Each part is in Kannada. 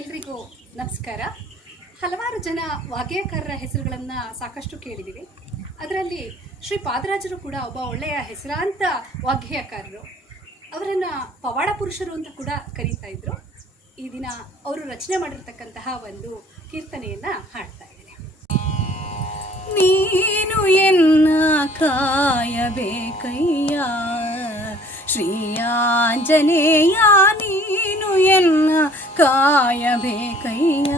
ಎಲ್ರಿಗೂ ನಮಸ್ಕಾರ. ಹಲವಾರು ಜನ ವಾಗ್ಗೇಯಕಾರರ ಹೆಸರುಗಳನ್ನು ಸಾಕಷ್ಟು ಕೇಳಿದ್ದೀವಿ. ಅದರಲ್ಲಿ ಶ್ರೀ ಪಾದರಾಜರು ಕೂಡ ಒಬ್ಬ ಒಳ್ಳೆಯ ಹೆಸರಾಂತ ವಾಗ್ಗೇಯಕಾರರು. ಅವರನ್ನು ಪವಾಡ ಪುರುಷರು ಅಂತ ಕೂಡ ಕರೀತಾ ಇದ್ರು. ಈ ದಿನ ಅವರು ರಚನೆ ಮಾಡಿರ್ತಕ್ಕಂತಹ ಒಂದು ಕೀರ್ತನೆಯನ್ನು ಹಾಡ್ತಾ ಇದ್ದೇನೆ. ನೀನು ಎನ್ನ ಕಾಯಬೇಕಯ್ಯ ಶ್ರೀ ಆಂಜನೇಯ, ನೀನು ಎನ್ನ ಕಾಯಬೇಕಯ್ಯ,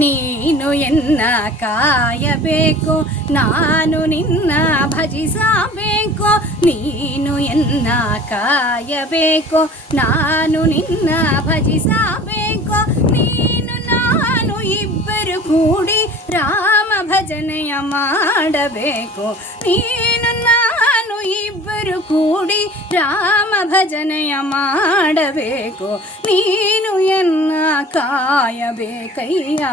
ನೀನು ಎನ್ನ ಕಾಯಬೇಕು, ನಾನು ನಿನ್ನ ಭಜಿಸಬೇಕು. ನೀನು ಎನ್ನ ಕಾಯಬೇಕು, ನಾನು ನಿನ್ನ ಭಜಿಸಬೇಕು. ನೀನು ನಾನು ಇಬ್ಬರು ಕೂಡಿ ರಾಮ ಭಜನೆಯ ಮಾಡಬೇಕು. ನೀನು ನಾನು ಇಬ್ಬರು ಕೂಡಿ ರಾಮ ಭಜನೆಯ ಮಾಡಬೇಕು. ನೀನು ಎನ್ನ ಕಾಯಬೇಕಯ್ಯ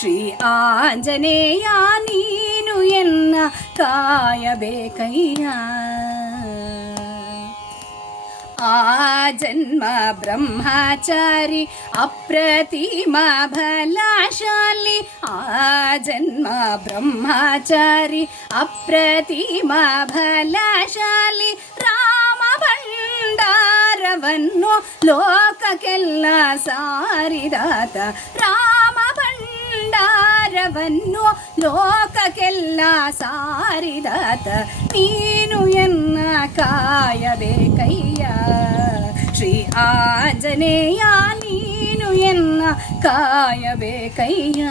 ಶ್ರೀ ಆಂಜನೇಯ, ನೀನು ಎನ್ನ ಕಾಯಬೇಕಯ್ಯ. ಆ ಜನ್ಮ ಬ್ರಹ್ಮಚಾರಿ ಅಪ್ರತಿಮ ಬಲಶಾಲಿ, ಆ ಜನ್ಮ ಬ್ರಹ್ಮಚಾರಿ ಅಪ್ರತಿಮ ಬಲಶಾಲಿ. ರಾಮ ಭಂಡಾರವನ್ನು ಲೋಕಕ್ಕೆಲ್ಲ ಸಾರಿದಾತ, ರಾಮ ಭಂಡಾರವನ್ನು ಲೋಕಕ್ಕೆಲ್ಲ ಸಾರಿದಾತ. ನೀನು ಎನ್ನ ಕಾಯಬೇಕಯ್ಯ ಶ್ರೀ ಆಂಜನೇಯ, ನೀನು ಎನ್ನ ಕಾಯಬೇಕಯ್ಯ.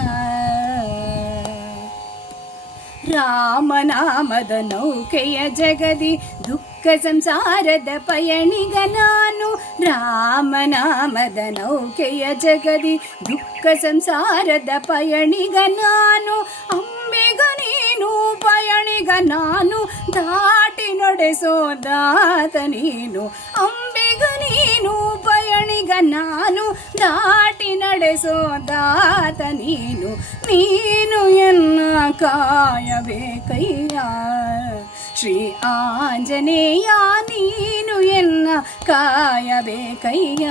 ರಾಮನಾಮದ ನೌಕೆಯ ಜಗದಿ ದುಃಖ ಸಂಸಾರದ ಪಯಣಿಗ ನಾನು. ರಾಮನಾಮದ ನೌಕೆಯ ಜಗದಿ ದುಃಖ ಸಂಸಾರದ ಪಯಣಿಗ ನಾನು. ಅಂಬೆಗ ನೀನು ಪಯಣಿಗ ನಾನು, ದಾಟಿ ನಡೆಸೋದಾತ ನೀನು. ಅಂಬೆಗ ನೀನು ಪಯಣಿಗ ನಾನು, ದಾಟಿ ನಡೆಸೋದಾತ ನೀನು. ನೀನು ಎನ್ನ ಕಾಯಬೇಕಯ್ಯ ಶ್ರೀ ಆಂಜನೇಯ, ನೀನು ಎನ್ನ ಕಾಯಬೇಕಯ್ಯ.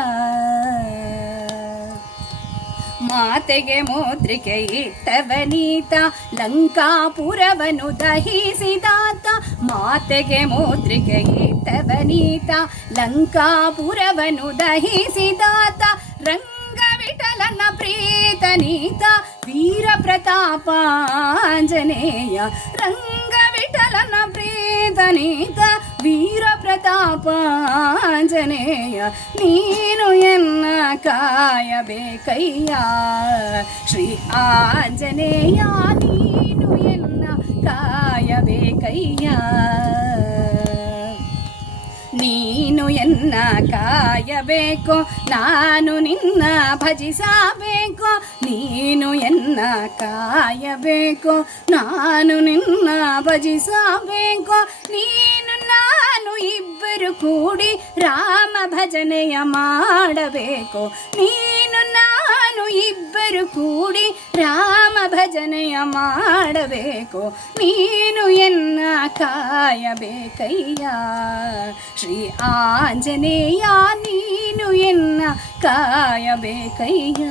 ಮಾತೆಗೆ ಮುದ್ರಿಕೆ ಇಟ್ಟವನೀತ, ಲಂಕಾಪುರವನ್ನು ದಹಿಸಿದಾತ. ಮಾತೆಗೆ ಮುದ್ರಿಕೆ ಇಟ್ಟವನೀತ, ಲಂಕಾಪುರವನ್ನು ದಹಿಸಿದಾತ. ರಂಗವಿಠಲನ ಪ್ರೀತನೀತ, ವೀರ ಪ್ರತಾಪಾಂಜನೇಯ. ರಂಗವಿಠಲನ ಪ್ರೀತನೀತ, ವೀರ ಪ್ರತಾಪಾಂಜನೇಯ. ನೀನು ಎನ್ನ ಕಾಯಬೇಕಯ್ಯ ಶ್ರೀ ಆಂಜನೇಯ, ನೀನು ಎನ್ನ ಕಾಯಬೇಕಯ್ಯ. ನೀನು ಎನ್ನ ಕಾಯಬೇಕು, ನಾನು ನಿನ್ನ ಭಜಿಸಬೇಕು. ನೀನು ಎನ್ನ ಕಾಯಬೇಕು, ನಾನು ನಿನ್ನ ಭಜಿಸಬೇಕು. ನೀನು ನಾನು ಇಬ್ಬರು ಕೂಡಿ ರಾಮ ಭಜನೆಯ ಮಾಡಬೇಕು. ನೀನು ನಾನು ಇಬ್ಬರು ಕೂಡಿ ರಾಮ ಭಜನೆಯ ಮಾಡಬೇಕು. ನೀನು ಎನ್ನ ಕಾಯಬೇಕಯ್ಯ ಶ್ರೀ ಆಂಜನೇಯ, ನೀನು ಎನ್ನ ಕಾಯಬೇಕಯ್ಯ.